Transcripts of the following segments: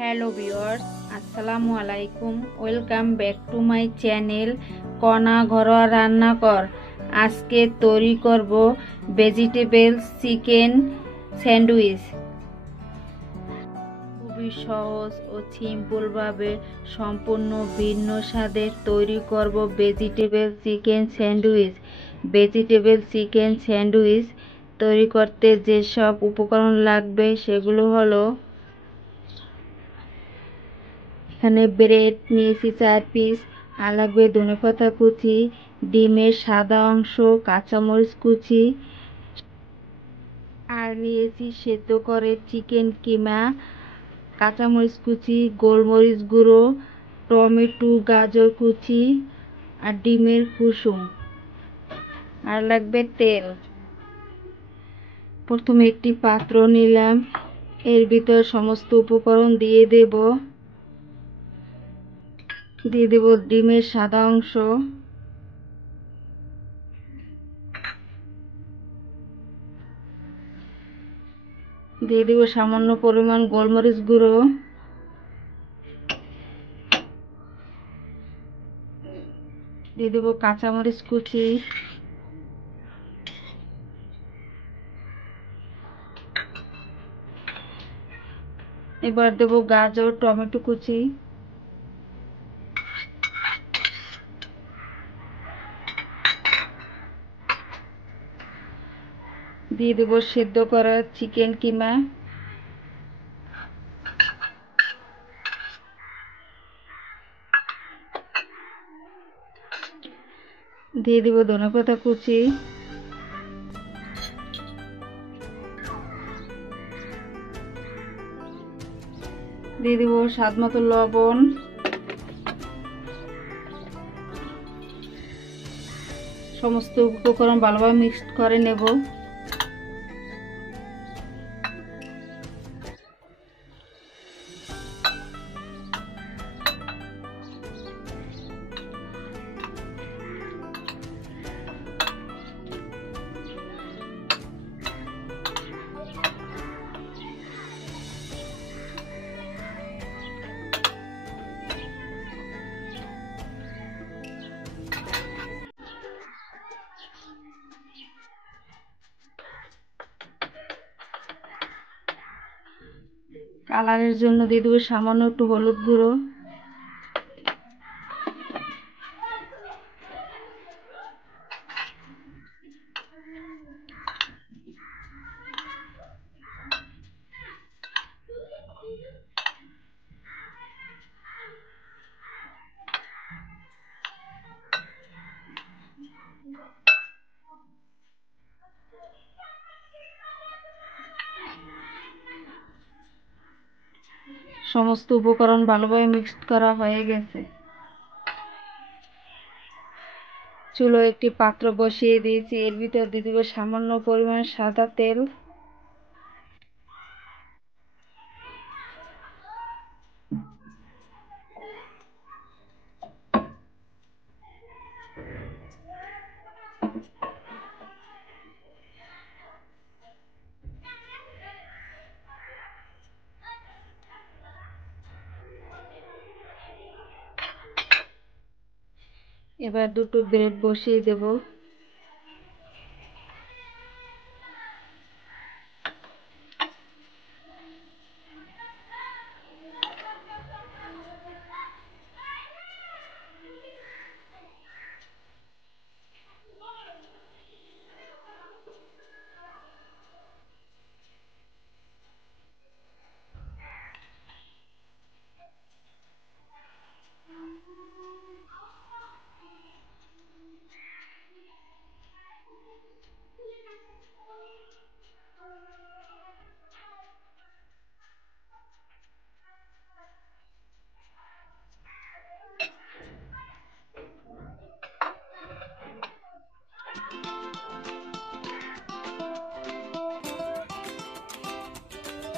Hello viewers, আসসালামু আলাইকুম। Welcome back to my channel কণা ঘরোয়া রান্নাঘর। আজকে তৈরি করব ভেজিটেবল চিকেন স্যান্ডউইচ। খুবই সহজ ও সিম্পলভাবে সম্পূর্ণ ভিন্ন স্বাদের তৈরি করব vegetable chicken sandwich. Vegetable chicken sandwich তৈরি করতে যেসব উপকরণ লাগবে সেগুলো হলো, এখানে ব্রেড নিয়েছি 4 পিস, আর লাগবে ধনেপাতা কুচি, ডিমের সাদা অংশ, কাঁচামরিচ কুচি, আর নিয়েছি সেদ্ধ করে চিকেন কিমা, কাঁচামরিচ কুচি, গোলমরিচ গুঁড়ো, টমেটো গাজর কুচি, আর ডিমের কুসুম, আর লাগবে তেল। প্রথমে একটি পাত্র নিলাম, এর ভিতর সমস্ত উপকরণ দিয়ে দেব ডিমের সাদা অংশ, দিয়ে দেব সামান্য পরিমাণ গোলমরিচ গুঁড়ো, দিয়ে দেব কাঁচামরিচ কুচি, এবার দেব গাজর টমেটো কুচি, দিয়ে দেব সেদ্ধ করা চিকেন কিমা, দিয়ে দেব ধনেপাতা কুচি, দিয়ে দেব স্বাদ মতো লবণ, সমস্ত উপকরণ ভালোভাবে মিক্সড করে নেব। কালারের জন্য দিয়ে দেবো সামান্য একটু হলুদ গুঁড়ো, সমস্ত উপকরণ ভালোভাবে মিক্সড করা হয়ে গেছে। চুলোয় একটি পাত্র বসিয়ে দিয়েছি, এর ভিতর দিয়ে দেবো সামান্য পরিমাণ সাদা তেল, এবার দুটো ব্রেড বসিয়ে দেব,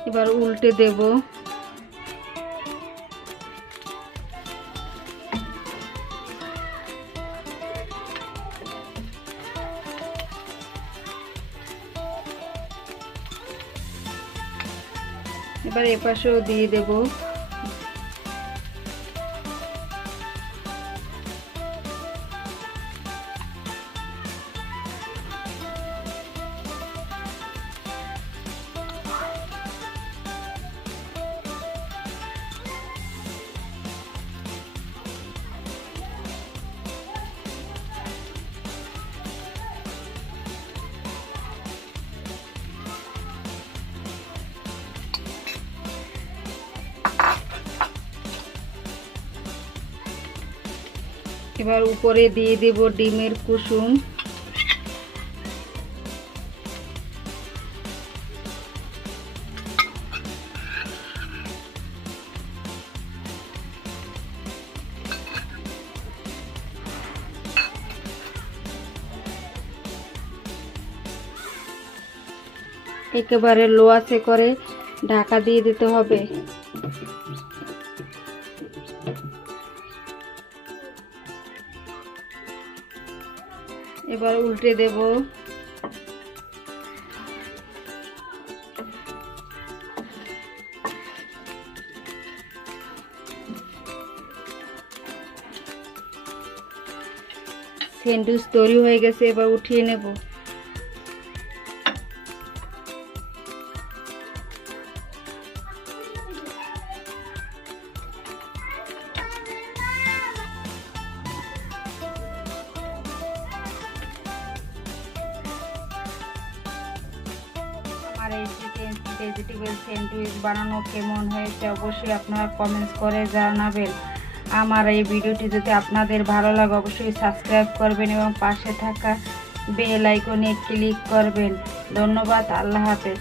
এবার উল্টে দেব। এবার এপাশেও দিয়ে দেব। এবার উপরে দিয়ে দেব ডিমের কুসুম। একেবারে লো আঁচে করে ঢাকা দিয়ে দিতে হবে। এবার উল্টে দেব। স্যান্ডউইচ তৈরি হয়ে গেছে, এবার উঠিয়ে নেব। আমার এই চিকেন ভেজিটেবল স্যান্ডউইচ বানানো কেমন হয়েছে অবশ্যই আপনারা কমেন্টস করে জানাবেন। আমার এই ভিডিওটি যদি আপনাদের ভালো লাগে অবশ্যই সাবস্ক্রাইব করবেন এবং পাশে থাকা বেল আইকনে ক্লিক করবেন। ধন্যবাদ। আল্লাহ হাফেজ।